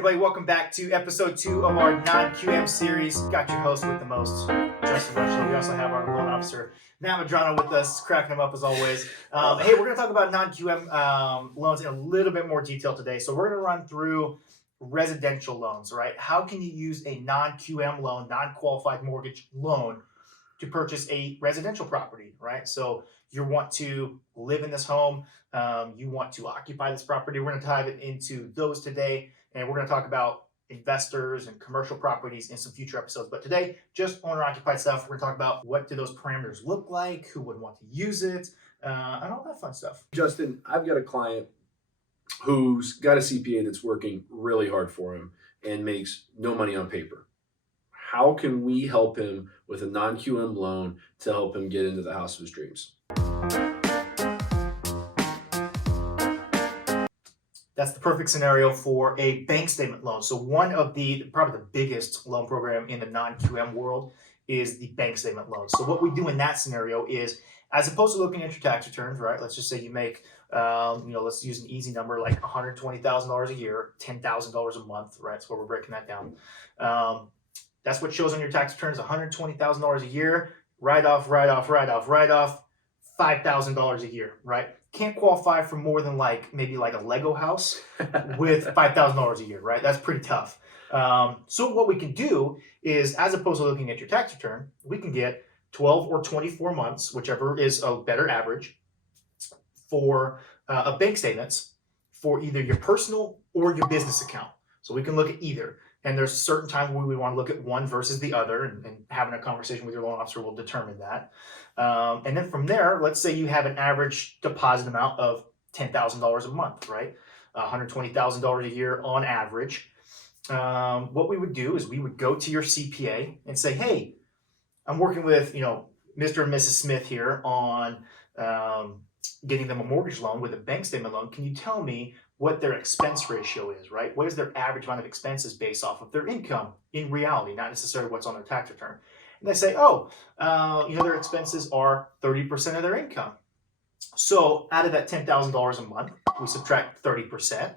everybody, welcome back to episode 2 of our non-QM series. Got your host with the most, Justin Rocheleau. We also have our loan officer, Medrano, with us, cracking him up as always. Hey, we're going to talk about non-QM loans in a little bit more detail today. So we're going to run through residential loans, right? How can you use a non-QM loan, non-qualified mortgage loan, to purchase a residential property, right? So you want to live in this home, you want to occupy this property. We're going to dive into those today, and we're going to talk about investors and commercial properties in some future episodes. But today, just owner-occupied stuff. We're going to talk about what do those parameters look like, who would want to use it, and all that fun stuff. Justin, I've got a client who's got a CPA that's working really hard for him and makes no money on paper. How can we help him with a non-QM loan to help him get into the house of his dreams? That's the perfect scenario for a bank statement loan. So one of probably the biggest loan program in the non-QM world is the bank statement loan. So what we do in that scenario is, as opposed to looking at your tax returns, right? Let's just say you make, let's use an easy number like $120,000 a year, $10,000 a month, right? So we're breaking that down. That's what shows on your tax returns, $120,000 a year, write off, $5,000 a year, right? Can't qualify for more than maybe a Lego house with $5,000 a year, right? That's pretty tough. So what we can do is, as opposed to looking at your tax return, we can get 12 or 24 months, whichever is a better average, for a bank statements for either your personal or your business account. So we can look at either. And there's certain times where we want to look at one versus the other, and having a conversation with your loan officer will determine that. And then from there, let's say you have an average deposit amount of $10,000 a month, right? $120,000 a year on average. What we would do is we would go to your CPA and say, hey, I'm working with, Mr. and Mrs. Smith here on getting them a mortgage loan with a bank statement loan. Can you tell me what their expense ratio is, right? What is their average amount of expenses based off of their income in reality, not necessarily what's on their tax return? And they say, their expenses are 30% of their income. So out of that $10,000 a month, we subtract 30%,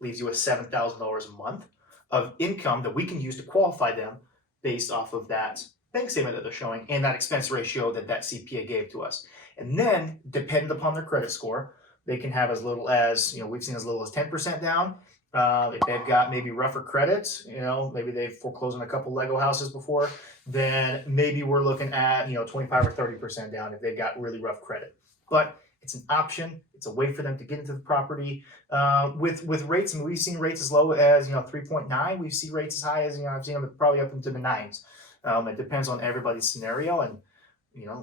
leaves you with $7,000 a month of income that we can use to qualify them based off of that bank statement that they're showing and that expense ratio that CPA gave to us. And then, dependent upon their credit score, they can have as little as, we've seen as little as 10% down. If they've got maybe rougher credit, maybe they've foreclosed on a couple Lego houses before, then maybe we're looking at, 25 or 30% down if they've got really rough credit. But it's an option. It's a way for them to get into the property. With rates, we've seen rates as low as, 3.9. We've seen rates as high as, I've seen them probably up into the 9s. It depends on everybody's scenario. And,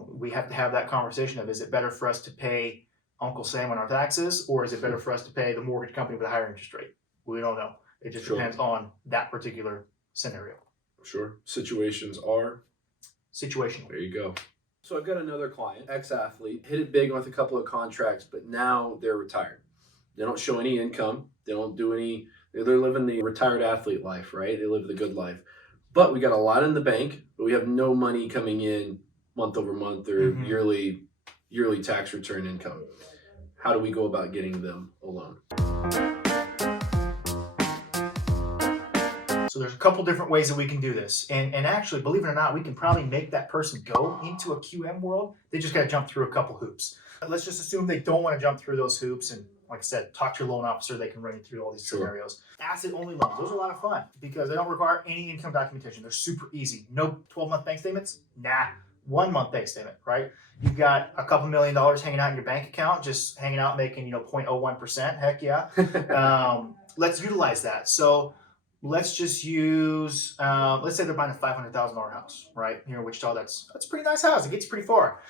we have to have that conversation of, is it better for us to pay Uncle Sam on our taxes, or is it better for us to pay the mortgage company with a higher interest rate? We don't know. It just depends on that particular scenario. Sure. Situations are situational. There you go. So I've got another client, ex-athlete, hit it big with a couple of contracts, but now they're retired. They don't show any income. They don't do any, they're living the retired athlete life, right? They live the good life. But we got a lot in the bank, but we have no money coming in month over month or yearly tax return income. How do we go about getting them a loan? So there's a couple different ways that we can do this. And actually, believe it or not, we can probably make that person go into a QM world. They just got to jump through a couple hoops. Let's just assume they don't want to jump through those hoops. And like I said, talk to your loan officer. They can run you through all these scenarios. Asset-only loans. Those are a lot of fun because they don't require any income documentation. They're super easy. No 12-month bank statements? Nah. 1 month bank statement, right? You've got a couple $1 million hanging out in your bank account, just hanging out making, 0.01%. Heck yeah. Let's utilize that. So let's just use, let's say they're buying a $500,000 house, right? Here in Wichita, that's a pretty nice house. It gets pretty far.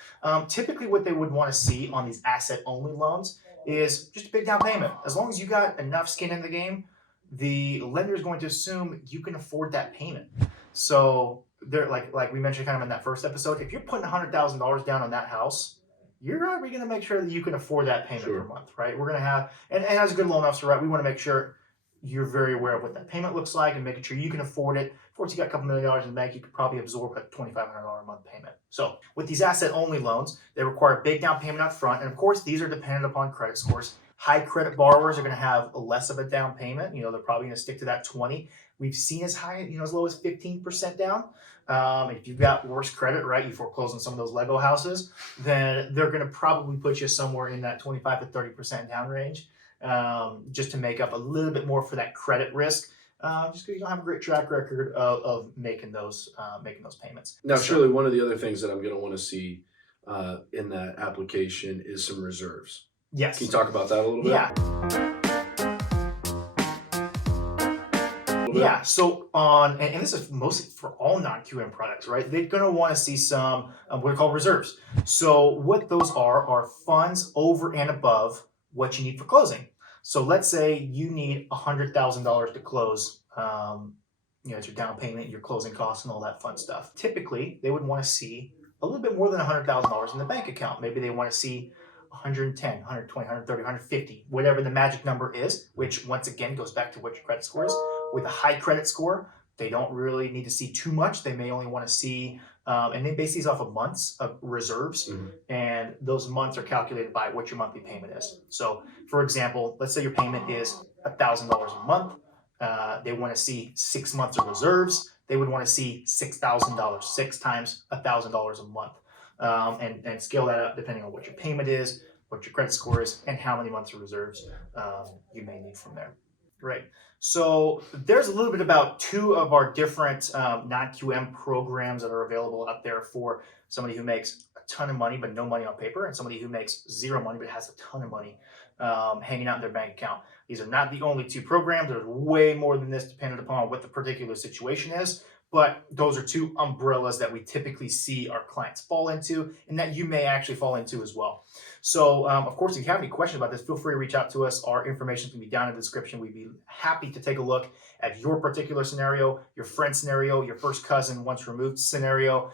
Typically what they would want to see on these asset-only loans is just a big down payment. As long as you got enough skin in the game, the lender is going to assume you can afford that payment. So they're like we mentioned kind of in that first episode, if you're putting $100,000 down on that house, you're already going to make sure that you can afford that payment per month, right? We're going to have, and as a good loan officer, right, we want to make sure you're very aware of what that payment looks like and making sure you can afford it. Of course, you got a couple $1 million in the bank, you could probably absorb a $2,500 a month payment. So with these asset-only loans, they require a big down payment up front. And of course, these are dependent upon credit scores. High credit borrowers are going to have less of a down payment. They're probably going to stick to that 20. We've seen as high, as low as 15% down. If you've got worse credit, right, you foreclose on some of those Lego houses, then they're going to probably put you somewhere in that 25 to 30% down range, just to make up a little bit more for that credit risk. Just because you don't have a great track record of making those payments. Now, So- surely one of the other things that I'm going to want to see in that application is some reserves. Yes. Can you talk about that a little bit? Yeah. Yeah. So and this is mostly for all non-QM products, right? They're going to want to see some what are called reserves. So what those are funds over and above what you need for closing. So let's say you need $100,000 to close. It's your down payment, your closing costs, and all that fun stuff. Typically, they would want to see a little bit more than $100,000 in the bank account. Maybe they want to see 110, 120, 130, 150, whatever the magic number is, which once again goes back to what your credit score is. With a high credit score, they don't really need to see too much. They may only want to see, and they base these off of months of reserves, and those months are calculated by what your monthly payment is. So, for example, let's say your payment is $1,000 a month. They want to see 6 months of reserves. They would want to see $6,000, 6 times $1,000 a month. And scale that up depending on what your payment is, what your credit score is, and how many months of reserves you may need from there. Great. So there's a little bit about 2 of our different non-QM programs that are available out there for somebody who makes a ton of money but no money on paper, and somebody who makes 0 money but has a ton of money hanging out in their bank account. These are not the only 2 programs. There's way more than this depending upon what the particular situation is. But those are 2 umbrellas that we typically see our clients fall into, and that you may actually fall into as well. So, of course, if you have any questions about this, feel free to reach out to us. Our information can be down in the description. We'd be happy to take a look at your particular scenario, your friend scenario, your first cousin once removed scenario.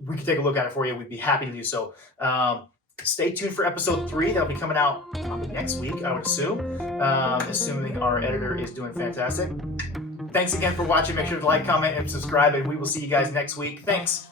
We can take a look at it for you. We'd be happy to do so. Stay tuned for episode 3. That'll be coming out probably next week, I would assume, assuming our editor is doing fantastic. Thanks again for watching. Make sure to like, comment, and subscribe, and we will see you guys next week. Thanks.